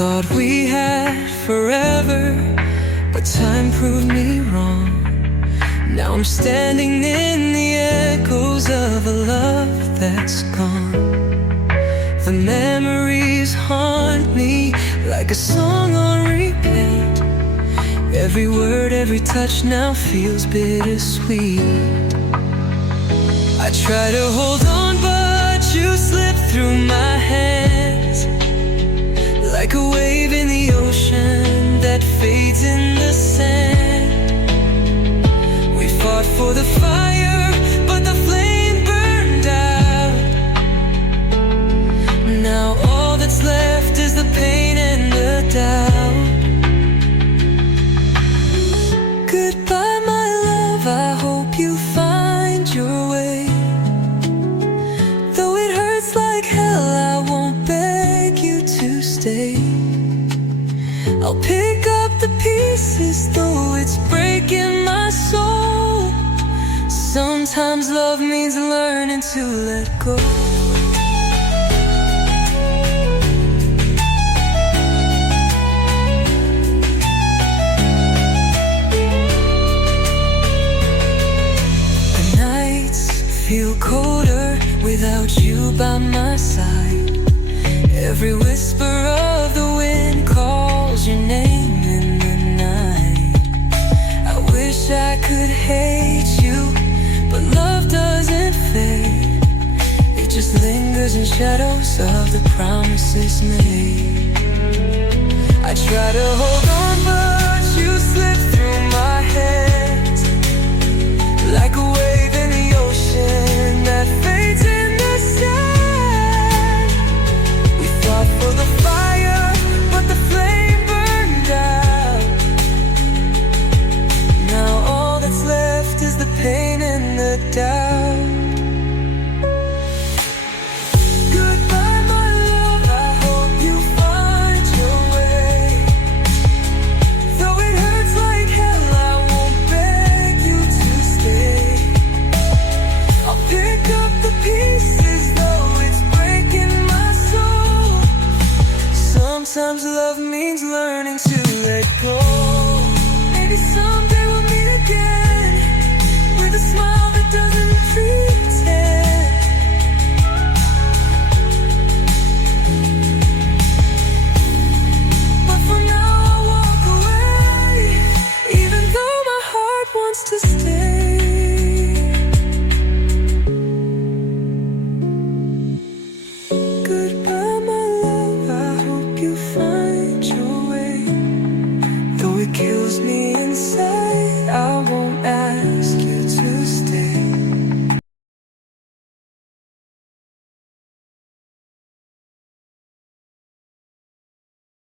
thought we had forever, but time proved me wrong. Now I'm standing in the echoes of a love that's gone. The memories haunt me like a song on repeat. Every word, every touch now feels bittersweet. I try to hold on, but you slip through my hands like a wave in the ocean that fades in the sand. We fought for the fire, but the flame burned out. Now all that's left is the pain and the doubt. Goodbye, my love, I hope you find your way. Though it hurts like hell, I won't beg you to stay. I'll pick up the pieces, though it's breaking my soul. Sometimes love means learning to let go. The nights feel colder without you by my side. Every whisper of the wind calls your name in the night. I wish I could hate you, but love doesn't fade. It just lingers in shadows of the promises made. I try to hold on, but you slip through my hands like a wave